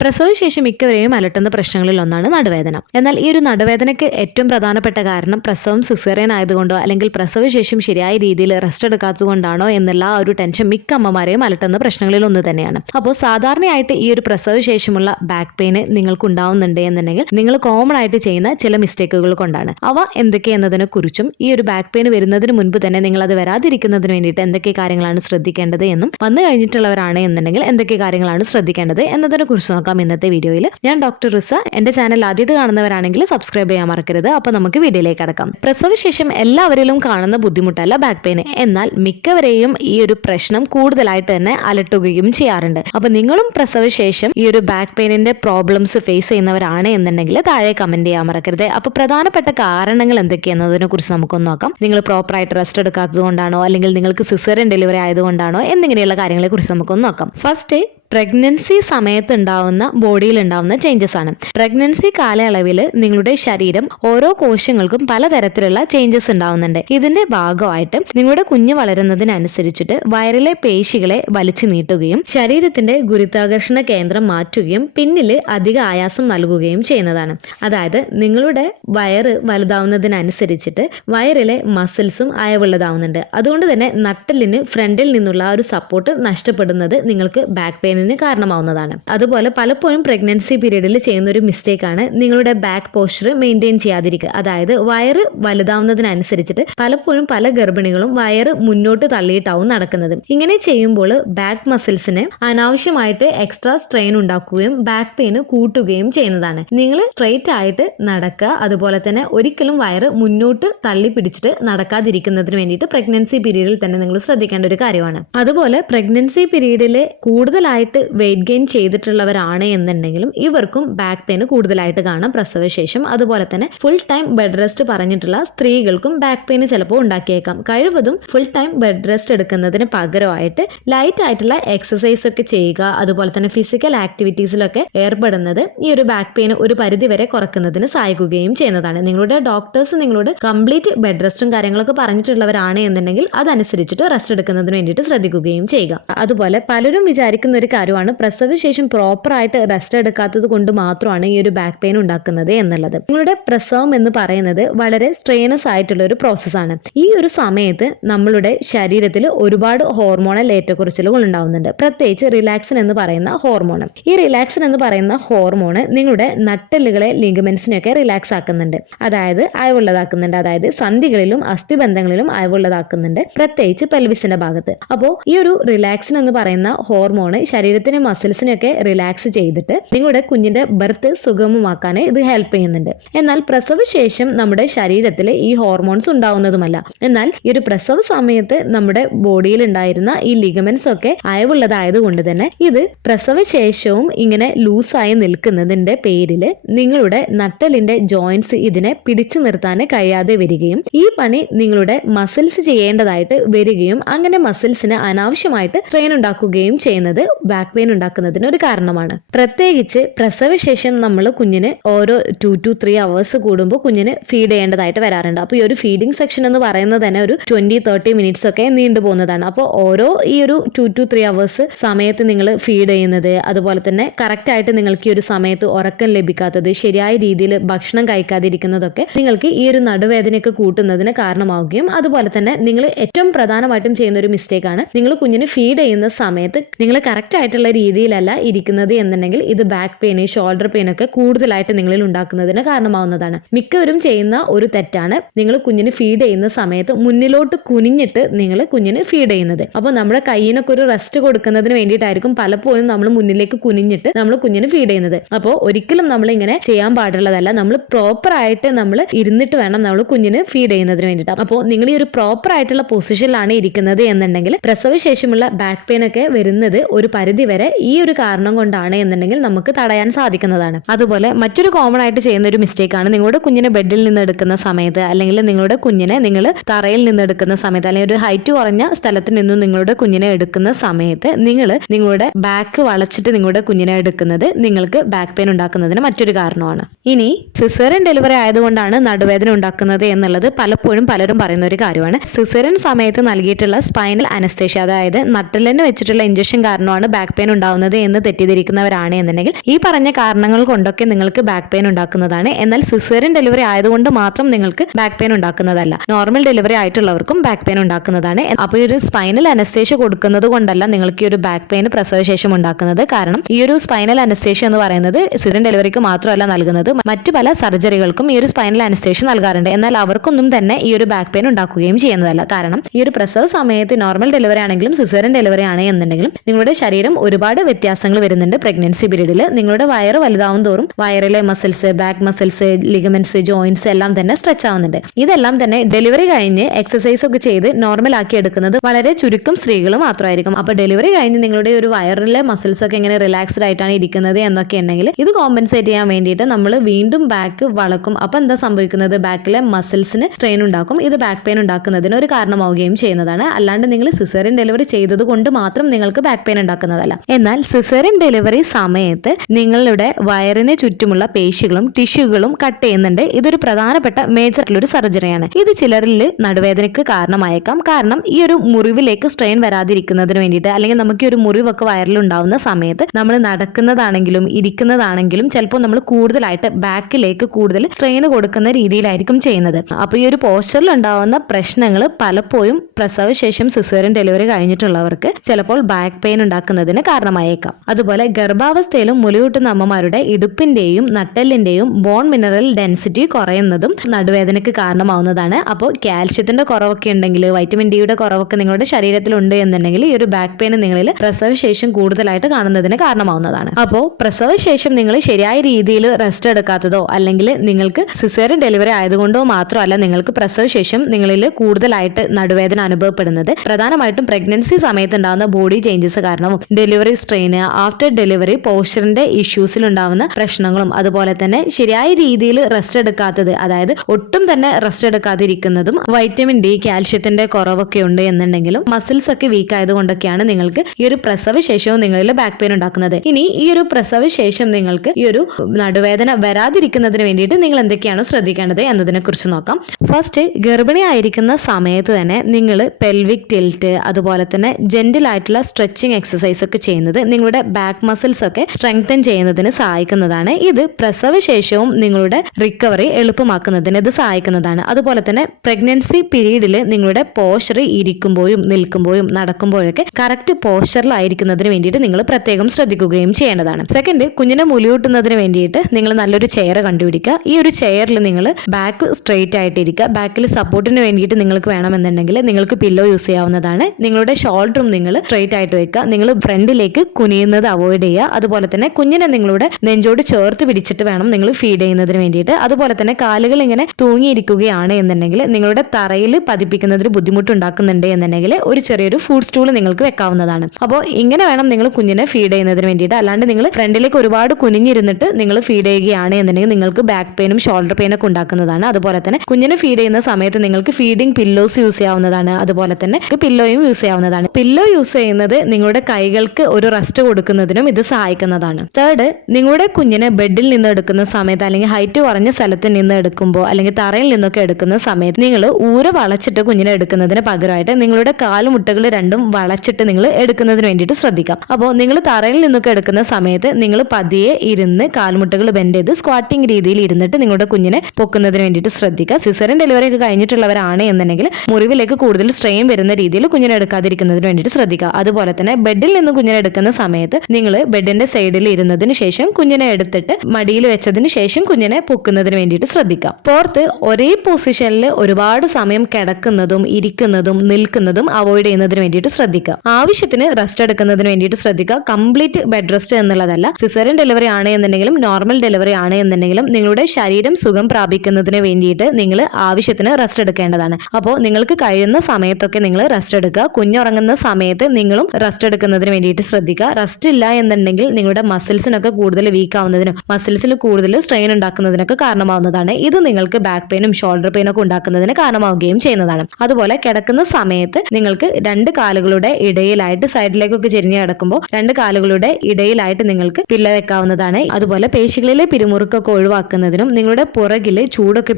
പ്രസവശേഷം മിക്കവരെയും അലട്ടുന്ന പ്രശ്നങ്ങളിൽ ഒന്നാണ് നടുവേദന. എന്നാൽ ഈ ഒരു നടുവേദനയ്ക്ക് ഏറ്റവും പ്രധാനപ്പെട്ട കാരണം പ്രസവം സിസേറിയൻ ആയതുകൊണ്ടോ അല്ലെങ്കിൽ പ്രസവശേഷം ശരിയായ രീതിയിൽ റെസ്റ്റ് എടുക്കാത്തതുകൊണ്ടാണോ എന്നുള്ള ആ ഒരു ടെൻഷൻ മിക്ക അമ്മമാരെയും അലട്ടുന്ന പ്രശ്നങ്ങളിൽ ഒന്ന് തന്നെയാണ്. അപ്പോൾ സാധാരണയായിട്ട് ഈ ഒരു പ്രസവശേഷമുള്ള ബാക്ക് പെയിന് നിങ്ങൾക്ക് ഉണ്ടാവുന്നുണ്ട് എന്നുണ്ടെങ്കിൽ നിങ്ങൾ കോമൺ ആയിട്ട് ചെയ്യുന്ന ചില മിസ്റ്റേക്കുകൾ കൊണ്ടാണ്. അവ എന്തൊക്കെയെന്നതിനെ കുറിച്ചും ഈ ഒരു ബാക്ക് പെയിൻ വരുന്നതിന് മുൻപ് തന്നെ നിങ്ങൾ അത് വരാതിരിക്കുന്നതിന് വേണ്ടിയിട്ട് എന്തൊക്കെ കാര്യങ്ങളാണ് ശ്രദ്ധിക്കേണ്ടത് എന്നും വന്നു കഴിഞ്ഞിട്ടുള്ളവരാണ് എന്നുണ്ടെങ്കിൽ എന്തൊക്കെ കാര്യങ്ങളാണ് ശ്രദ്ധിക്കേണ്ടത് എന്നതിനെ കുറിച്ച് നോക്കാം ഇന്നത്തെ വീഡിയോയിൽ. ഞാൻ ഡോക്ടർ റിസ. എന്റെ ചാനൽ ആദ്യമായിട്ട് കാണുന്നവരാണെങ്കിൽ സബ്സ്ക്രൈബ് ചെയ്യാൻ മറക്കരുത്. അപ്പൊ നമുക്ക് വീഡിയോയിലേക്ക് കടക്കാം. പ്രസവശേഷം എല്ലാവരിലും കാണുന്ന ബുദ്ധിമുട്ടല്ല ബാക്ക് പെയിൻ. എന്നാൽ മിക്കവരെയും ഈ ഒരു പ്രശ്നം കൂടുതലായിട്ട് തന്നെ അലട്ടുകയും ചെയ്യാറുണ്ട്. അപ്പൊ നിങ്ങളും പ്രസവശേഷം ഈ ഒരു ബാക്ക് പെയിനിന്റെ പ്രോബ്ലംസ് ഫേസ് ചെയ്യുന്നവരാണ് എന്നുണ്ടെങ്കിൽ താഴെ കമന്റ് ചെയ്യാൻ മറക്കരുത്. അപ്പൊ പ്രധാനപ്പെട്ട കാരണങ്ങൾ എന്തൊക്കെയെന്നതിനെ കുറിച്ച് നമുക്കൊന്ന് നോക്കാം. നിങ്ങൾ പ്രോപ്പറായിട്ട് റെസ്റ്റ് എടുക്കാത്തത് കൊണ്ടാണോ അല്ലെങ്കിൽ നിങ്ങൾക്ക് സിസേറിയൻ ഡെലിവറി ആയതുകൊണ്ടാണോ എന്നിങ്ങനെയുള്ള കാര്യങ്ങളെ കുറിച്ച് നമുക്കൊന്ന് നോക്കാം. ഫസ്റ്റ്, പ്രഗ്നൻസി സമയത്ത് ഉണ്ടാവുന്ന ബോഡിയിൽ ഉണ്ടാവുന്ന ചേഞ്ചസ് ആണ്. പ്രഗ്നൻസി കാലയളവിൽ നിങ്ങളുടെ ശരീരം ഓരോ കോശങ്ങൾക്കും പലതരത്തിലുള്ള ചേഞ്ചസ് ഉണ്ടാവുന്നുണ്ട്. ഇതിന്റെ ഭാഗമായിട്ട് നിങ്ങളുടെ കുഞ്ഞ് വളരുന്നതിനനുസരിച്ചിട്ട് വയറിലെ പേശികളെ വലിച്ചു നീട്ടുകയും ശരീരത്തിന്റെ ഗുരുത്വാകർഷണ കേന്ദ്രം മാറ്റുകയും പിന്നിൽ അധിക ആയാസം നൽകുകയും ചെയ്യുന്നതാണ്. അതായത് നിങ്ങളുടെ വയറ് വലുതാവുന്നതിനനുസരിച്ചിട്ട് വയറിലെ മസിൽസും അയവുള്ളതാവുന്നുണ്ട്. അതുകൊണ്ട് തന്നെ നട്ടലിന് ഫ്രണ്ടിൽ നിന്നുള്ള ആ ഒരു സപ്പോർട്ട് നഷ്ടപ്പെടുന്നത് നിങ്ങൾക്ക് ബാക്ക് പെയിൻ കാരണമാവുന്നതാണ്. അതുപോലെ പലപ്പോഴും പ്രഗ്നൻസി പീരീഡിൽ ചെയ്യുന്ന ഒരു മിസ്റ്റേക്ക് ആണ് നിങ്ങളുടെ ബാക്ക് പോസ്ചർ മെയിൻറ്റെയിൻ ചെയ്യാതിരിക്കുക. അതായത് വയറ് വലുതാവുന്നതിനനുസരിച്ചിട്ട് പലപ്പോഴും പല ഗർഭിണികളും വയറ് മുന്നോട്ട് തള്ളിയിട്ടാവും നടക്കുന്നത്. ഇങ്ങനെ ചെയ്യുമ്പോൾ ബാക്ക് മസിൽസിന് അനാവശ്യമായിട്ട് എക്സ്ട്രാ സ്ട്രെയിൻ ഉണ്ടാക്കുകയും ബാക്ക് പെയിന് കൂട്ടുകയും ചെയ്യുന്നതാണ്. നിങ്ങൾ സ്ട്രെയിറ്റ് ആയിട്ട് നടക്കുക. അതുപോലെ തന്നെ ഒരിക്കലും വയറ് മുന്നോട്ട് തള്ളി പിടിച്ചിട്ട് നടക്കാതിരിക്കുന്നതിന് വേണ്ടിയിട്ട് പ്രഗ്നൻസി പീരീഡിൽ തന്നെ നിങ്ങൾ ശ്രദ്ധിക്കേണ്ട ഒരു കാര്യമാണ്. അതുപോലെ പ്രഗ്നൻസി പീരീഡിൽ കൂടുതലായിട്ട് വെയിറ്റ് ഗെയിൻ ചെയ്തിട്ടുള്ളവരാണ് എന്നുണ്ടെങ്കിലും ഇവർക്കും ബാക്ക് പെയിൻ കൂടുതലായിട്ട് കാണാം പ്രസവശേഷം. അതുപോലെ തന്നെ ഫുൾ ടൈം ബെഡ് റെസ്റ്റ് പറഞ്ഞിട്ടുള്ള സ്ത്രീകൾക്കും ബാക്ക് പെയിൻ ചിലപ്പോൾ ഉണ്ടാക്കിയേക്കാം. കഴിവതും ഫുൾ ടൈം ബെഡ് റെസ്റ്റ് എടുക്കുന്നതിന് പകരമായിട്ട് ലൈറ്റ് ആയിട്ടുള്ള എക്സസൈസ് ഒക്കെ ചെയ്യുക. അതുപോലെ തന്നെ ഫിസിക്കൽ ആക്ടിവിറ്റീസിലൊക്കെ ഏർപ്പെടുന്നത് ഈ ഒരു ബാക്ക് പെയിൻ ഒരു പരിധി വരെ കുറക്കുന്നതിന് സഹായിക്കുകയും ചെയ്യുന്നതാണ്. നിങ്ങളുടെ ഡോക്ടേഴ്സ് നിങ്ങളോട് കംപ്ലീറ്റ് ബെഡ് റെസ്റ്റും കാര്യങ്ങളൊക്കെ പറഞ്ഞിട്ടുള്ളവരാണ് എന്നുണ്ടെങ്കിൽ അതനുസരിച്ചിട്ട് റെസ്റ്റ് എടുക്കുന്നതിന് വേണ്ടിയിട്ട് ശ്രദ്ധിക്കുകയും ചെയ്യുക. അതുപോലെ പലരും വിചാരിക്കുന്ന ഒരു കാര്യമാണ് പ്രസവശേഷം പ്രോപ്പറായിട്ട് റെസ്റ്റ് എടുക്കാത്തത് കൊണ്ട് മാത്രമാണ് ഈ ഒരു ബാക്ക് പെയിൻ ഉണ്ടാക്കുന്നത് എന്നുള്ളത്. നിങ്ങളുടെ പ്രസവം എന്ന് പറയുന്നത് വളരെ സ്ട്രെയിനസ് ആയിട്ടുള്ള ഒരു പ്രോസസ്സാണ്. ഈ ഒരു സമയത്ത് നമ്മളുടെ ശരീരത്തിൽ ഒരുപാട് ഹോർമോണൽ ഏറ്റക്കുറച്ചിലുകൾ ഉണ്ടാവുന്നുണ്ട്. പ്രത്യേകിച്ച് റിലാക്സിൻ എന്ന് പറയുന്ന ഹോർമോൺ. ഈ റിലാക്സിൻ എന്ന് പറയുന്ന ഹോർമോണ് നിങ്ങളുടെ നട്ടെല്ലുകളെ ലിഗമെന്റ്സിനെയൊക്കെ റിലാക്സ് ആക്കുന്നുണ്ട്. അതായത് അയവുള്ളതാക്കുന്നുണ്ട്. അതായത് സന്ധികളിലും അസ്ഥിബന്ധങ്ങളിലും അയവുള്ളതാക്കുന്നുണ്ട്. പ്രത്യേകിച്ച് പെൽവിസിന്റെ ഭാഗത്ത്. അപ്പോൾ ഈ ഒരു റിലാക്സിൻ എന്ന് പറയുന്ന ഹോർമോണ് ശരീരത്തിന് മസിൽസിനെയൊക്കെ റിലാക്സ് ചെയ്തിട്ട് നിങ്ങളുടെ കുഞ്ഞിന്റെ ബർത്ത് സുഗമമാക്കാൻ ഇത് ഹെൽപ്പ് ചെയ്യുന്നുണ്ട്. എന്നാൽ പ്രസവശേഷം നമ്മുടെ ശരീരത്തിൽ ഈ ഹോർമോൺസ് ഉണ്ടാവുന്നതുമല്ല. എന്നാൽ ഈ ഒരു പ്രസവ സമയത്ത് നമ്മുടെ ബോഡിയിൽ ഉണ്ടായിരുന്ന ഈ ലിഗമെന്റ്സ് ഒക്കെ അയവുള്ളതായതുകൊണ്ട് തന്നെ ഇത് പ്രസവശേഷവും ഇങ്ങനെ ലൂസായി നിൽക്കുന്നതിന്റെ പേരിൽ നിങ്ങളുടെ നട്ടലിന്റെ ജോയിന്റ്സ് ഇതിനെ പിടിച്ചു നിർത്താൻ കഴിയാതെ വരികയും ഈ പണി നിങ്ങളുടെ മസിൽസ് ചെയ്യേണ്ടതായിട്ട് വരികയും അങ്ങനെ മസിൽസിന് അനാവശ്യമായിട്ട് സ്ട്രെയിൻ ഉണ്ടാക്കുകയും ചെയ്യുന്നത് ബാക്ക് പെയിൻ ഉണ്ടാക്കുന്നതിന് ഒരു കാരണമാണ്. പ്രത്യേകിച്ച് പ്രസവശേഷം നമ്മൾ കുഞ്ഞിന് ഓരോ 2 to 3 hours കൂടുമ്പോൾ കുഞ്ഞിന് ഫീഡ് ചെയ്യേണ്ടതായിട്ട് വരാറുണ്ട്. അപ്പോൾ ഈ ഒരു ഫീഡിംഗ് സെക്ഷൻ എന്ന് പറയുന്നത് തന്നെ ഒരു 20-30 minutes ഒക്കെ നീണ്ടു പോകുന്നതാണ്. അപ്പോൾ ഓരോ ഈ ഒരു 2 to 3 hours സമയത്ത് നിങ്ങൾ ഫീഡ് ചെയ്യുന്നത്, അതുപോലെ തന്നെ കറക്റ്റ് ആയിട്ട് നിങ്ങൾക്ക് ഈ ഒരു സമയത്ത് ഉറക്കം ലഭിക്കാത്തത്, ശരിയായ രീതിയിൽ ഭക്ഷണം കഴിക്കാതിരിക്കുന്നതൊക്കെ നിങ്ങൾക്ക് ഈ ഒരു നടുവേദനയൊക്കെ കൂട്ടുന്നതിന് കാരണമാവുകയും അതുപോലെ തന്നെ നിങ്ങൾ ഏറ്റവും പ്രധാനമായിട്ടും ചെയ്യുന്ന ഒരു മിസ്റ്റേക്കാണ് നിങ്ങൾ കുഞ്ഞിന് ഫീഡ് ചെയ്യുന്ന സമയത്ത് നിങ്ങൾ കറക്റ്റ് ആയിട്ടുള്ള രീതിയിലല്ല ഇരിക്കുന്നത് എന്നുണ്ടെങ്കിൽ ഇത് ബാക്ക് പെയിൻ, ഷോൾഡർ പെയിൻ ഒക്കെ കൂടുതലായിട്ട് നിങ്ങളിൽ ഉണ്ടാക്കുന്നതിന് കാരണമാവുന്നതാണ്. മിക്കവരും ചെയ്യുന്ന ഒരു തെറ്റാണ് നിങ്ങൾ കുഞ്ഞിന് ഫീഡ് ചെയ്യുന്ന സമയത്ത് മുന്നിലോട്ട് കുനിഞ്ഞിട്ട് നിങ്ങൾ കുഞ്ഞിന് ഫീഡ് ചെയ്യുന്നത്. അപ്പോൾ നമ്മുടെ കയ്യിനൊക്കെ ഒരു റെസ്റ്റ് കൊടുക്കുന്നതിന് വേണ്ടിയിട്ടായിരിക്കും പലപ്പോഴും നമ്മൾ മുന്നിലേക്ക് കുനിഞ്ഞിട്ട് നമ്മൾ കുഞ്ഞിന് ഫീഡ് ചെയ്യുന്നത്. അപ്പോൾ ഒരിക്കലും നമ്മൾ ഇങ്ങനെ ചെയ്യാൻ പാടുള്ളതല്ല. നമ്മൾ പ്രോപ്പർ ആയിട്ട് നമ്മൾ ഇരുന്നിട്ട് വേണം നമ്മൾ കുഞ്ഞിന് ഫീഡ് ചെയ്യുന്നതിന് വേണ്ടിയിട്ട്. അപ്പോൾ നിങ്ങൾ ഈ ഒരു പ്രോപ്പർ ആയിട്ടുള്ള പൊസിഷനിലാണ് ഇരിക്കുന്നത് എന്നുണ്ടെങ്കിൽ പ്രസവശേഷമുള്ള ബാക്ക് പെയിൻ ഒക്കെ വരുന്നത് ഒരു പരിധി വരെ ഈ ഒരു കാരണം കൊണ്ടാണ് എന്നുണ്ടെങ്കിൽ നമുക്ക് തടയാൻ സാധിക്കുന്നതാണ്. അതുപോലെ മറ്റൊരു കോമൺ ആയിട്ട് ചെയ്യുന്ന ഒരു മിസ്റ്റേക്ക് ആണ് നിങ്ങളുടെ കുഞ്ഞിനെ ബെഡിൽ നിന്ന് എടുക്കുന്ന സമയത്ത് അല്ലെങ്കിൽ നിങ്ങളുടെ കുഞ്ഞിനെ നിങ്ങൾ തറയിൽ നിന്ന് എടുക്കുന്ന സമയത്ത് അല്ലെങ്കിൽ ഒരു ഹൈറ്റ് കുറഞ്ഞ സ്ഥലത്ത് നിന്നും നിങ്ങളുടെ കുഞ്ഞിനെ എടുക്കുന്ന സമയത്ത് നിങ്ങൾ നിങ്ങളുടെ ബാക്ക് വളച്ചിട്ട് നിങ്ങളുടെ കുഞ്ഞിനെ എടുക്കുന്നത് നിങ്ങൾക്ക് ബാക്ക് പെയിൻ ഉണ്ടാക്കുന്നതിന് മറ്റൊരു കാരണമാണ്. ഇനി സിസേറിയൻ ഡെലിവറി ആയതുകൊണ്ടാണ് നടുവേദന ഉണ്ടാക്കുന്നത് എന്നുള്ളത് പലപ്പോഴും പലരും പറയുന്ന ഒരു കാര്യമാണ്. സിസേറിയൻ സമയത്ത് നൽകിയിട്ടുള്ള സ്പൈനൽ അനസ്തേഷ്യ, അതായത് നട്ടലിന് വെച്ചിട്ടുള്ള ഇഞ്ചക്ഷൻ കാരണമാണ് ബാക്ക് പെയിൻ ഉണ്ടാവുന്നത് എന്ന് തെറ്റിദ്ധരിക്കുന്നവരാണ് എന്നുണ്ടെങ്കിൽ ഈ പറഞ്ഞ കാരണങ്ങൾ കൊണ്ടൊക്കെ നിങ്ങൾക്ക് ബാക്ക് പെയിൻ ഉണ്ടാക്കുന്നതാണ്. എന്നാൽ സിസേറിയൻ ഡെലിവറി ആയതുകൊണ്ട് മാത്രം നിങ്ങൾക്ക് ബാക്ക് പെയിൻ ഉണ്ടാക്കുന്നതല്ല, നോർമൽ ഡെലിവറി ആയിട്ടുള്ളവർക്കും ബാക്ക് പെയിൻ ഉണ്ടാക്കുന്നതാണ്. അപ്പോൾ ഈ ഒരു സ്പൈനൽ അനസ്തേഷ്യ കൊടുക്കുന്നത് കൊണ്ടല്ല നിങ്ങൾക്ക് ഈ ഒരു ബാക്ക് പെയിൻ പ്രസവശേഷം ഉണ്ടാക്കുന്നത്. കാരണം ഈ ഒരു സ്പൈനൽ അനസ്തേഷ്യ എന്ന് പറയുന്നത് സിസേറിയൻ ഡെലിവറിക്ക് മാത്രമല്ല നൽകുന്നത്, മറ്റു പല സർജറികൾക്കും ഈ ഒരു സ്പൈനൽ അനസ്തേഷ്യ നൽകാറുണ്ട്. എന്നാൽ അവർക്കൊന്നും തന്നെ ഈ ഒരു ബാക്ക് പെയിൻ ഉണ്ടാക്കുകയും ചെയ്യുന്നതല്ല. കാരണം ഈ ഒരു പ്രസവ സമയത്ത് നോർമൽ ഡെലിവറി ആണെങ്കിലും സിസേറിയൻ ഡെലിവറി ആണെന്നുണ്ടെങ്കിലും നിങ്ങളുടെ ശരീരം ഒരുപാട് വ്യത്യാസങ്ങൾ വരുന്നുണ്ട്. പ്രഗ്നൻസി പീരീഡിൽ നിങ്ങളുടെ വയറ് വലുതാവും തോറും വയറിലെ muscles, back muscles, ligaments, joints എല്ലാം തന്നെ സ്ട്രെച്ച് ആവുന്നുണ്ട്. ഇതെല്ലാം തന്നെ ഡെലിവറി കഴിഞ്ഞ് എക്സസൈസ് ഒക്കെ ചെയ്ത് നോർമൽ ആക്കി എടുക്കുന്നത് വളരെ ചുരുക്കം സ്ത്രീകൾ മാത്രമായിരിക്കും. അപ്പൊ ഡെലിവറി കഴിഞ്ഞ് നിങ്ങളുടെ ഒരു വയറിലെ മസിൽസ് ഒക്കെ ഇങ്ങനെ റിലാക്സ്ഡ് ആയിട്ടാണ് ഇരിക്കുന്നത് എന്നൊക്കെ ഉണ്ടെങ്കിൽ ഇത് കോമ്പൻസേറ്റ് ചെയ്യാൻ വേണ്ടിയിട്ട് നമ്മൾ വീണ്ടും ബാക്ക് വളക്കും. അപ്പൊ എന്താ സംഭവിക്കുന്നത്? ബാക്കിലെ മസിൽസിന് സ്ട്രെയിൻ ഉണ്ടാക്കും. ഇത് ബാക്ക് പെയിൻ ഉണ്ടാക്കുന്നതിന് ഒരു കാരണമാവുകയും ചെയ്യുന്നതാണ്. അല്ലാണ്ട് നിങ്ങൾ സിസേറിയൻ ഡെലിവറി ചെയ്തത് കൊണ്ട് മാത്രം നിങ്ങൾക്ക് ബാക്ക് പെയിൻ ഉണ്ടാക്കുന്നതല്ല. എന്നാൽ സിസേറിയൻ ഡെലിവറി സമയത്ത് നിങ്ങളുടെ വയറിന് ചുറ്റുമുള്ള പേശികളും ടിഷ്യൂകളും കട്ട് ചെയ്യുന്നുണ്ട്. ഇതൊരു പ്രധാനപ്പെട്ട മേജർ ആയിട്ടുള്ള ഒരു സർജറിയാണ്. ഇത് ചിലരിൽ നടുവേദനയ്ക്ക് കാരണമായേക്കാം. കാരണം ഈ ഒരു മുറിവിലേക്ക് സ്ട്രെയിൻ വരാതിരിക്കുന്നതിന് വേണ്ടിയിട്ട്, അല്ലെങ്കിൽ നമുക്ക് ഈ ഒരു മുറിവൊക്കെ വയറിൽ ഉണ്ടാവുന്ന സമയത്ത് നമ്മൾ നടക്കുന്നതാണെങ്കിലും ഇരിക്കുന്നതാണെങ്കിലും ചിലപ്പോൾ നമ്മൾ കൂടുതലായിട്ട് ബാക്കിലേക്ക് കൂടുതൽ സ്ട്രെയിൻ കൊടുക്കുന്ന രീതിയിലായിരിക്കും ചെയ്യുന്നത്. അപ്പോൾ ഈ ഒരു പോസ്ചറിൽ ഉണ്ടാവുന്ന പ്രശ്നങ്ങൾ പലപ്പോഴും പ്രസവശേഷം സിസേറിയൻ ഡെലിവറി കഴിഞ്ഞിട്ടുള്ളവർക്ക് ചിലപ്പോൾ ബാക്ക് പെയിൻ ഉണ്ടാക്കുന്നതിന് കാരണമായേക്കാം. അതുപോലെ ഗർഭാവസ്ഥയിലും മുലയൂട്ടുന്ന അമ്മമാരുടെ ഇടുപ്പിന്റെയും നട്ടെല്ലിന്റെയും ബോൺ മിനറൽ ഡെൻസിറ്റി കുറയുന്നതും നടുവേദനയ്ക്ക് കാരണമാവുന്നതാണ്. അപ്പോൾ കാൽഷ്യത്തിന്റെ കുറവൊക്കെ ഉണ്ടെങ്കിൽ, വൈറ്റമിൻ ഡിയുടെ കുറവൊക്കെ നിങ്ങളുടെ ശരീരത്തിലുണ്ട് എന്നുണ്ടെങ്കിൽ ഈ ഒരു ബാക്ക് പെയിൻ നിങ്ങളിൽ പ്രസവശേഷം കൂടുതലായിട്ട് കാണുന്നതിന് കാരണമാവുന്നതാണ്. അപ്പോൾ പ്രസവശേഷം നിങ്ങൾ ശരിയായ രീതിയിൽ റെസ്റ്റ് എടുക്കാത്തതോ അല്ലെങ്കിൽ നിങ്ങൾക്ക് സിസേറിയൻ ഡെലിവറി ആയതുകൊണ്ടോ മാത്രമല്ല നിങ്ങൾക്ക് പ്രസവശേഷം നിങ്ങളിൽ കൂടുതലായിട്ട് നടുവേദന അനുഭവപ്പെടുന്നത്. പ്രധാനമായിട്ടും പ്രഗ്നൻസി സമയത്ത് ഉണ്ടാകുന്ന ബോഡി ചേഞ്ചസ് കാരണവും ഡെലിവറി സ്ട്രെയിന്, ആഫ്റ്റർ ഡെലിവറി പോസ്ചറിന്റെ ഇഷ്യൂസിൽ ഉണ്ടാവുന്ന പ്രശ്നങ്ങളും, അതുപോലെ തന്നെ ശരിയായ രീതിയിൽ റെസ്റ്റ് എടുക്കാത്തത്, അതായത് ഒട്ടും തന്നെ റെസ്റ്റ് എടുക്കാതിരിക്കുന്നതും, വൈറ്റമിൻ ഡി, കാൽഷ്യത്തിന്റെ കുറവൊക്കെ ഉണ്ട് എന്നുണ്ടെങ്കിലും മസിൽസ് ഒക്കെ വീക്ക് ആയതുകൊണ്ടൊക്കെയാണ് നിങ്ങൾക്ക് ഈ ഒരു പ്രസവശേഷവും നിങ്ങളിൽ ബാക്ക് പെയിൻ ഉണ്ടാക്കുന്നത്. ഇനി ഈ ഒരു പ്രസവശേഷം നിങ്ങൾക്ക് ഈ ഒരു നടുവേദന വരാതിരിക്കുന്നതിന് വേണ്ടിയിട്ട് നിങ്ങൾ എന്തൊക്കെയാണ് ശ്രദ്ധിക്കേണ്ടത് എന്നതിനെ കുറിച്ച് നോക്കാം. ഫസ്റ്റ്, ഗർഭിണിയായിരിക്കുന്ന സമയത്ത് തന്നെ നിങ്ങൾ പെൽവിക് ടിൽറ്റ്, അതുപോലെ തന്നെ ജെന്റിൽ ആയിട്ടുള്ള സ്ട്രെച്ചിങ് എക്സസൈസ് ഒക്കെ ചെയ്യുന്നത് നിങ്ങളുടെ ബാക്ക് മസിൽസ് ഒക്കെ സ്ട്രെങ്തൻ ചെയ്യുന്നതിന് സഹായിക്കുന്നതാണ്. ഇത് പ്രസവശേഷവും നിങ്ങളുടെ റിക്കവറി എളുപ്പമാക്കുന്നതിന് ഇത് സഹായിക്കുന്നതാണ്. അതുപോലെ തന്നെ പ്രഗ്നൻസി പീരീഡിൽ നിങ്ങളുടെ പോസ്ചർ ഇരിക്കുമ്പോഴും നിൽക്കുമ്പോഴും നടക്കുമ്പോഴൊക്കെ കറക്റ്റ് പോസ്ചറിലായിരിക്കുന്നതിന് വേണ്ടിയിട്ട് നിങ്ങൾ പ്രത്യേകം ശ്രദ്ധിക്കുകയും ചെയ്യേണ്ടതാണ്. സെക്കൻഡ്, കുഞ്ഞിനെ മുലയൂട്ടുന്നതിന് വേണ്ടിയിട്ട് നിങ്ങൾ നല്ലൊരു ചെയർ കണ്ടുപിടിക്കുക. ഈ ഒരു ചെയറിൽ നിങ്ങൾ ബാക്ക് സ്ട്രെയിറ്റ് ആയിട്ടിരിക്കുക. ബാക്കിൽ സപ്പോർട്ടിന് വേണ്ടിയിട്ട് നിങ്ങൾക്ക് വേണമെന്നുണ്ടെങ്കിൽ നിങ്ങൾക്ക് പില്ലോ യൂസ് ചെയ്യാവുന്നതാണ്. നിങ്ങളുടെ ഷോൾഡറും നിങ്ങൾ സ്ട്രെയിറ്റ് ആയിട്ട് വെക്കുക. നിങ്ങൾ ഫ്രണ്ടിലേക്ക് കുനിയുന്നത് അവോയ്ഡ് ചെയ്യുക. അതുപോലെ തന്നെ കുഞ്ഞിനെ നിങ്ങളുടെ നെഞ്ചോട് ചേർത്ത് പിടിച്ചിട്ട് വേണം നിങ്ങൾ ഫീഡ് ചെയ്യുന്നതിന് വേണ്ടിയിട്ട്. അതുപോലെ തന്നെ കാലുകൾ ഇങ്ങനെ തൂങ്ങിയിരിക്കുകയാണ് എന്നുണ്ടെങ്കിൽ നിങ്ങളുടെ തറയിൽ പതിപ്പിക്കുന്നതിന് ബുദ്ധിമുട്ടുണ്ടാക്കുന്നുണ്ട് എന്നുണ്ടെങ്കിൽ ഒരു ചെറിയൊരു ഫുഡ് സ്റ്റൂൾ നിങ്ങൾക്ക് വെക്കാവുന്നതാണ്. അപ്പോൾ ഇങ്ങനെ വേണം നിങ്ങൾ കുഞ്ഞിനെ ഫീഡ് ചെയ്യുന്നതിന് വേണ്ടിയിട്ട്. അല്ലാണ്ട് നിങ്ങൾ ഫ്രണ്ടിലേക്ക് ഒരുപാട് കുനിഞ്ഞിരുന്നിട്ട് നിങ്ങൾ ഫീഡ് ചെയ്യുകയാണ് എന്നുണ്ടെങ്കിൽ നിങ്ങൾക്ക് ബാക്ക് പെയിനും ഷോൾഡർ പെയിനും ഒക്കെ ഉണ്ടാക്കുന്നതാണ്. അതുപോലെ തന്നെ കുഞ്ഞിനെ ഫീഡ് ചെയ്യുന്ന സമയത്ത് നിങ്ങൾക്ക് ഫീഡിംഗ് പില്ലോസ് യൂസ് ചെയ്യാവുന്നതാണ്. അതുപോലെ തന്നെ പില്ലോയും യൂസ് ചെയ്യാവുന്നതാണ്. പില്ലോ യൂസ് ചെയ്യുന്നത് നിങ്ങളുടെ കൈകൾക്ക് ഒരു റെസ്റ്റ് കൊടുക്കുന്നതിനും ഇത് സഹായിക്കുന്നതാണ്. തേർഡ്, നിങ്ങളുടെ കുഞ്ഞിനെ ബെഡിൽ നിന്ന് എടുക്കുന്ന സമയത്ത് അല്ലെങ്കിൽ ഹൈറ്റ് കുറഞ്ഞ സ്ഥലത്ത് നിന്ന് എടുക്കുമ്പോൾ അല്ലെങ്കിൽ തറയിൽ നിന്നൊക്കെ എടുക്കുന്ന സമയത്ത് നിങ്ങൾ ഊര വളച്ചിട്ട് കുഞ്ഞിനെ എടുക്കുന്നതിന് പകരമായിട്ട് നിങ്ങളുടെ കാലുമുട്ടകൾ രണ്ടും വളച്ചിട്ട് നിങ്ങൾ എടുക്കുന്നതിന് വേണ്ടിയിട്ട് ശ്രദ്ധിക്കാം. അപ്പോൾ നിങ്ങൾ തറയിൽ നിന്നൊക്കെ എടുക്കുന്ന സമയത്ത് നിങ്ങൾ പതിയെ ഇരുന്ന് കാൽമുട്ടകൾ ബെൻഡ് ചെയ്ത് സ്ക്വാറ്റിംഗ് രീതിയിൽ ഇരുന്നിട്ട് നിങ്ങളുടെ കുഞ്ഞിനെ പൊക്കുന്നതിന് വേണ്ടിയിട്ട് ശ്രദ്ധിക്കുക. സിസേറിയൻ ഡെലിവറി ഒക്കെ കഴിഞ്ഞിട്ടുള്ളവരാണ് എന്നുണ്ടെങ്കിൽ മുറിവിലേക്ക് കൂടുതൽ സ്ട്രെയിൻ വരുന്ന രീതിയിൽ കുഞ്ഞിനെ എടുക്കാതിരിക്കുന്നതിന് വേണ്ടിയിട്ട് ശ്രദ്ധിക്കുക. അതുപോലെ തന്നെ ബെഡിൽ നിന്ന് കുഞ്ഞിനെ എടുക്കുന്ന സമയത്ത് നിങ്ങൾ ബെഡിന്റെ സൈഡിൽ ഇരുന്നതിന് ശേഷം കുഞ്ഞിനെ എടുത്തിട്ട് മടിയിൽ വെച്ചതിന് ശേഷം കുഞ്ഞിനെ പൊക്കുന്നതിന് വേണ്ടിയിട്ട് ശ്രദ്ധിക്കാം. ഫോർത്ത്, ഒരേ പൊസിഷനിൽ ഒരുപാട് സമയം കിടക്കുന്നതും ഇരിക്കുന്നതും നിൽക്കുന്നതും അവോയ്ഡ് ചെയ്യുന്നതിന് വേണ്ടിയിട്ട് ശ്രദ്ധിക്കുക. ആവശ്യത്തിന് റെസ്റ്റ് എടുക്കുന്നതിന് വേണ്ടിയിട്ട് ശ്രദ്ധിക്കുക. കംപ്ലീറ്റ് ബെഡ് റെസ്റ്റ് എന്നുള്ളതല്ല. സിസേറിയൻ ഡെലിവറി ആണ് എന്നുണ്ടെങ്കിലും നോർമൽ ഡെലിവറി ആണ് എന്നുണ്ടെങ്കിലും നിങ്ങളുടെ ശരീരം സുഖം പ്രാപിക്കുന്നതിന് വേണ്ടിയിട്ട് നിങ്ങൾ ആവശ്യത്തിന് റെസ്റ്റ് എടുക്കേണ്ടതാണ്. അപ്പോൾ നിങ്ങൾക്ക് കഴിയുന്ന സമയത്തൊക്കെ നിങ്ങൾ റെസ്റ്റ് എടുക്കുക. കുഞ്ഞുറങ്ങുന്ന സമയത്ത് നിങ്ങളും റെസ്റ്റ് എടുക്കുന്നതിന് വേണ്ടിയിട്ട് ശ്രദ്ധിക്കുക. റെസ്റ്റ് ഇല്ല എന്നുണ്ടെങ്കിൽ നിങ്ങളുടെ മസിൽസിനൊക്കെ കൂടുതൽ വീക്ക് ആവുന്നതിനും മസിൽസിന് കൂടുതൽ സ്ട്രെയിൻ ഉണ്ടാക്കുന്നതിനൊക്കെ കാരണമാവുന്നതാണ്. ഇത് നിങ്ങൾക്ക് ബാക്ക് പെയിനും ഷോൾഡർ പെയിനും ഒക്കെ ഉണ്ടാക്കുന്നതിന് കാരണമാവുകയും ചെയ്യുന്നതാണ്. അതുപോലെ കിടക്കുന്ന സമയത്ത് നിങ്ങൾക്ക് രണ്ട് കാലുകളുടെ ഇടയിലായിട്ട് സൈഡിലേക്കൊക്കെ ചെരിഞ്ഞ് കിടക്കുമ്പോൾ രണ്ട് കാലുകളുടെ ഇടയിലായിട്ട് നിങ്ങൾക്ക് പില്ല വെക്കാവുന്നതാണ്. അതുപോലെ പേശികളിലെ പിരിമുറുക്കൊക്കെ ഒഴിവാക്കുന്നതിനും നിങ്ങളുടെ പുറകിൽ ചൂടൊക്കെ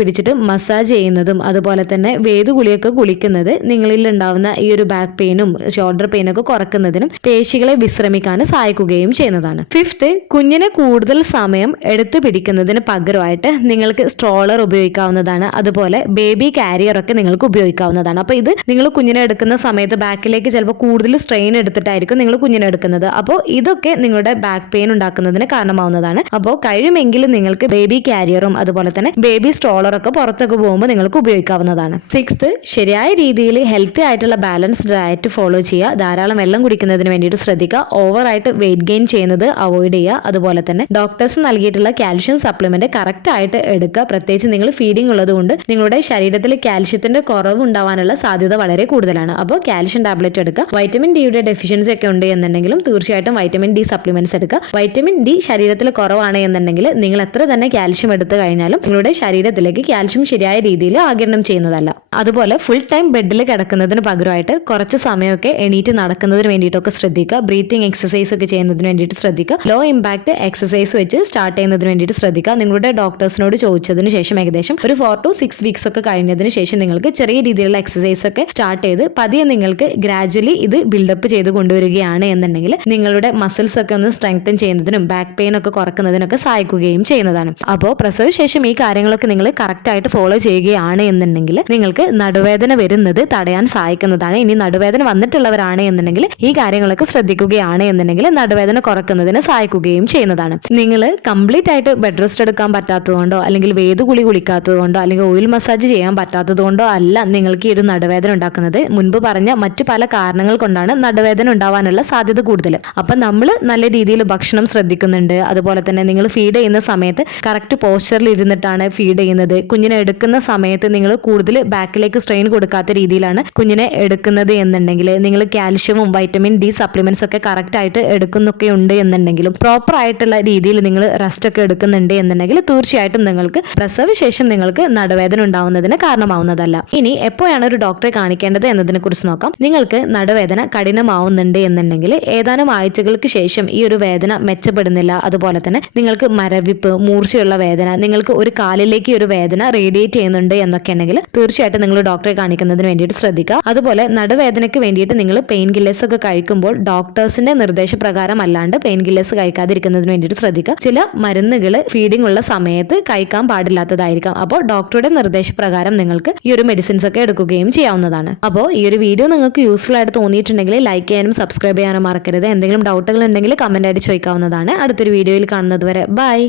പിടിച്ചിട്ട് മസാജ് ചെയ്യുന്നതും അതുപോലെ തന്നെ വേദുകുളിയൊക്കെ കുളിക്കുന്നത് നിങ്ങളിൽ ഉണ്ടാവുന്ന ഈ ഒരു ബാക്ക് പെയിനും ഷോൾഡർ പെയിൻ ഒക്കെ കുറക്കുന്നതിനും പേശികളെ വിശ്രമിക്കാനും സഹായിക്കുകയും ചെയ്യുന്നതാണ്. ഫിഫ്ത്ത്, കുഞ്ഞിനെ കൂടുതൽ സമയം എടുത്തു പിടിക്കുന്നതിന് പകരമായിട്ട് നിങ്ങൾക്ക് സ്ട്രോളർ ഉപയോഗിക്കാവുന്നതാണ്. അതുപോലെ ബേബി കാരിയർ ഒക്കെ നിങ്ങൾക്ക് ഉപയോഗിക്കാവുന്നതാണ്. അപ്പോൾ ഇത് നിങ്ങൾ കുഞ്ഞിനെ എടുക്കുന്ന സമയത്ത് ബാക്കിലേക്ക് ചിലപ്പോൾ കൂടുതൽ സ്ട്രെയിൻ എടുത്തിട്ടായിരിക്കും നിങ്ങൾ കുഞ്ഞിനെ എടുക്കുന്നത്. അപ്പോൾ ഇതൊക്കെ നിങ്ങളുടെ ബാക്ക് പെയിൻ ഉണ്ടാക്കുന്നതിന് കാരണമാവുന്നതാണ്. അപ്പോൾ കഴിയുമെങ്കിൽ നിങ്ങൾക്ക് ബേബി കാരിയറും അതുപോലെ തന്നെ ബേബി സ്ട്രോളറൊക്കെ പുറത്തൊക്കെ പോകുമ്പോൾ നിങ്ങൾക്ക് ഉപയോഗിക്കാവുന്നതാണ്. സിക്സ്ത്, ശരിയായ രീതിയിൽ ഹെൽത്തി ആയിട്ടുള്ള ബാലൻസ്ഡ് ഡയറ്റ് ഫോളോ ചെയ്യുക. ധാരാളം വെള്ളം കുടിക്കുന്നതിന് വേണ്ടിയിട്ട് ശ്രദ്ധിക്കുക. ഓവറായിട്ട് വെയിറ്റ് ഗെയിൻ ചെയ്യുന്നത് അവോയ്ഡ് ചെയ്യുക. അതുപോലെ തന്നെ ഡോക്ടേഴ്സ് നൽകിയിട്ടുള്ള കാൽഷ്യം സപ്ലിമെന്റ് കറക്റ്റ് ആയിട്ട് എടുക്കുക. പ്രത്യേകിച്ച് നിങ്ങൾ ഫീഡിംഗ് ഉള്ളതുകൊണ്ട് നിങ്ങളുടെ ശരീരത്തിൽ കാൽഷ്യത്തിന്റെ കുറവ് ഉണ്ടാവാനുള്ള സാധ്യത വളരെ കൂടുതലാണ്. അപ്പോൾ കാൽഷ്യം ടാബ്ലറ്റ് എടുക്കുക. വൈറ്റമിൻ ഡിയുടെ ഡെഫിഷ്യൻസി ഒക്കെ ഉണ്ട് എന്നുണ്ടെങ്കിലും തീർച്ചയായിട്ടും വൈറ്റമിൻ ഡി സപ്ലിമെന്റ്സ് എടുക്കുക. വൈറ്റമിൻ ഡി ശരീരത്തിൽ കുറവാണ് എന്നുണ്ടെങ്കിൽ നിങ്ങൾ എത്ര തന്നെ കാൽഷ്യം എടുത്തു കഴിഞ്ഞാലും നിങ്ങളുടെ ശരീരത്തിലേക്ക് കാൽഷ്യം ശരിയായ രീതിയിൽ ആഗിരണം ചെയ്യുന്നതല്ല. അതുപോലെ ഫുൾ ടൈം ബെഡിൽ കിടക്കുന്നതിന് പകരമായിട്ട് കുറച്ച് സമയമൊക്കെ എണീറ്റ് നടക്കുന്നതിന് വേണ്ടിയിട്ടൊക്കെ ശ്രദ്ധിക്കുക. ബ്രീത്തിങ് എക്സസൈസ് ഒക്കെ ചെയ്യുന്നതിന് വേണ്ടിയിട്ട് ശ്രദ്ധിക്കുക. ലോ ഇമ്പാക്ട് എക്സസൈസ് വെച്ച് സ്റ്റാർട്ട് ചെയ്യുന്നതിന് വേണ്ടിയിട്ട് ശ്രദ്ധിക്കുക. നിങ്ങളുടെ ഡോക്ടേഴ്സിനോട് ചോദിച്ചതിന് ശേഷം ഏകദേശം ഒരു 4 to 6 വീക്സ് ഒക്കെ കഴിഞ്ഞതിന് ശേഷം നിങ്ങൾക്ക് ചെറിയ രീതിയിലുള്ള എക്സസൈസ് ഒക്കെ സ്റ്റാർട്ട് ചെയ്ത് പതിയെ നിങ്ങൾക്ക് ഗ്രാജുവലി ഇത് ബിൽഡപ്പ് ചെയ്ത് കൊണ്ടുവരികയാണ് എന്നുണ്ടെങ്കിൽ നിങ്ങളുടെ മസിൽസ് ഒക്കെ ഒന്ന് സ്ട്രെങ്തൻ ചെയ്യുന്നതിനും ബാക്ക് പെയിൻ ഒക്കെ കുറക്കുന്നതിനൊക്കെ സഹായിക്കുകയും ചെയ്യുന്നതാണ്. അപ്പോൾ പ്രസവശേഷം ഈ കാര്യങ്ങളൊക്കെ നിങ്ങൾ കറക്റ്റ് ആയിട്ട് ഫോളോ ചെയ്യുകയാണ് എന്നുണ്ടെങ്കിൽ നിങ്ങൾക്ക് നടുവേദന വരുന്നത് തടയാൻ സഹായിക്കുന്നതാണ്. ഇനി നടുവേദന വന്നിട്ടുള്ളവരാണ് എന്നുണ്ടെങ്കിൽ ഈ കാര്യങ്ങളൊക്കെ ശ്രദ്ധിക്കുകയാണ് എന്നുണ്ടെങ്കിൽ നടുവേദന കുറക്കുന്നതിന് സഹായിക്കുകയും ചെയ്യുന്നതാണ്. നിങ്ങൾ കംപ്ലീറ്റ് ആയിട്ട് ബെഡ് റെസ്റ്റ് എടുക്കാൻ പറ്റാത്തതുകൊണ്ടോ അല്ലെങ്കിൽ വേദുകുളി കുളിക്കാത്തതുകൊണ്ടോ അല്ലെങ്കിൽ ഓയിൽ മസാജ് ചെയ്യാൻ പറ്റാത്തതുകൊണ്ടോ അല്ല നിങ്ങൾക്ക് ഈ ഒരു നടുവേദന ഉണ്ടാക്കുന്നത്. മുൻപ് പറഞ്ഞ മറ്റു പല കാരണങ്ങൾ കൊണ്ടാണ് നടുവേദന ഉണ്ടാവാനുള്ള സാധ്യത കൂടുതൽ. അപ്പം നമ്മൾ നല്ല രീതിയിൽ ഭക്ഷണം ശ്രദ്ധിക്കുന്നുണ്ട്. അതുപോലെ തന്നെ നിങ്ങൾ ഫീഡ് ചെയ്യുന്ന സമയത്ത് കറക്റ്റ് പോസ്ചറിൽ ഇരുന്നിട്ടാണ് ഫീഡ് ചെയ്യുന്നത്. കുഞ്ഞിനെ എടുക്കുന്ന സമയത്ത് നിങ്ങൾ കൂടുതൽ ബാക്കിലേക്ക് സ്ട്രെയിൻ കൊടുക്കാത്ത രീതിയിലാണ് കുഞ്ഞിനെ എടുക്കുന്നത് എന്നുണ്ടെങ്കിൽ നിങ്ങൾ കാൽഷ്യവും വൈറ്റമിൻ ഡി സപ്ലിമെന്റ്സ് ഒക്കെ കറക്റ്റ് ആയിട്ട് എടുക്കുന്നൊക്കെ ഉണ്ട് എന്നുണ്ടെങ്കിലും പ്രോപ്പർ ആയിട്ടുള്ള രീതിയിൽ നിങ്ങൾ റെസ്റ്റ് ഒക്കെ എടുക്കുന്നുണ്ട് എന്നുണ്ടെങ്കിൽ തീർച്ചയായിട്ടും നിങ്ങൾക്ക് പ്രസവശേഷം നിങ്ങൾക്ക് നടുവേദന ഉണ്ടാവുന്നതിന് കാരണമാവുന്നതല്ല. ഇനി എപ്പോഴാണ് ഒരു ഡോക്ടറെ കാണിക്കേണ്ടത് എന്നതിനെ കുറിച്ച് നോക്കാം. നിങ്ങൾക്ക് നടുവേദന കഠിനമാവുന്നുണ്ട് എന്നുണ്ടെങ്കിൽ ഏതാനും ആഴ്ചകൾക്ക് ശേഷം ഈ ഒരു വേദന മെച്ചപ്പെടുന്നില്ല, അതുപോലെ തന്നെ നിങ്ങൾക്ക് മരവിപ്പ്, മൂർച്ചയുള്ള വേദന, നിങ്ങൾക്ക് ഒരു കാലിലേക്ക് ഒരു വേദന റേഡിയേറ്റ് ചെയ്യുന്നുണ്ട് എന്നൊക്കെ ഉണ്ടെങ്കിൽ തീർച്ചയായിട്ടും നിങ്ങൾ ഡോക്ടറെ കാണിക്കുന്നതിന് വേണ്ടിയിട്ട് ശ്രദ്ധിക്കുക. അതുപോലെ നടുവേദനയ്ക്ക് വേണ്ടിയിട്ട് നിങ്ങൾ പെയിൻ കില്ലേഴ്സ് ഒക്കെ കഴിക്കുമ്പോൾ ഡോക്ടേഴ്സിന്റെ നിർദ്ദേശപ്രകാരം അല്ലാണ്ട് പെയിൻ കില്ലേഴ്സ് കഴിക്കാതിരിക്കുന്നതിന് വേണ്ടിയിട്ട് ശ്രദ്ധിക്കുക. ചില മരുന്നുകൾ ഫീഡിംഗ് ഉള്ള സമയത്ത് കഴിക്കാൻ പാടില്ലാത്തതായിരിക്കാം. അപ്പോൾ ഡോക്ടറുടെ നിർദ്ദേശപ്രകാരം നിങ്ങൾക്ക് ഈ ഒരു മെഡിസിൻസ് ഒക്കെ എടുക്കുകയും ചെയ്യാവുന്നതാണ്. അപ്പോൾ ഈ ഒരു വീഡിയോ നിങ്ങൾക്ക് യൂസ്ഫുൾ ആയിട്ട് തോന്നിയിട്ടുണ്ടെങ്കിൽ ലൈക്ക് ചെയ്യാനും സബ്സ്ക്രൈബ് ചെയ്യാനും മറക്കരുത്. എന്തെങ്കിലും ഡൗട്ടുകൾ ഉണ്ടെങ്കിൽ കമന്റ് ആയിട്ട് ചോദിക്കാവുന്നതാണ്. അടുത്തൊരു വീഡിയോയിൽ കാണുന്നത് വരെ ബൈ.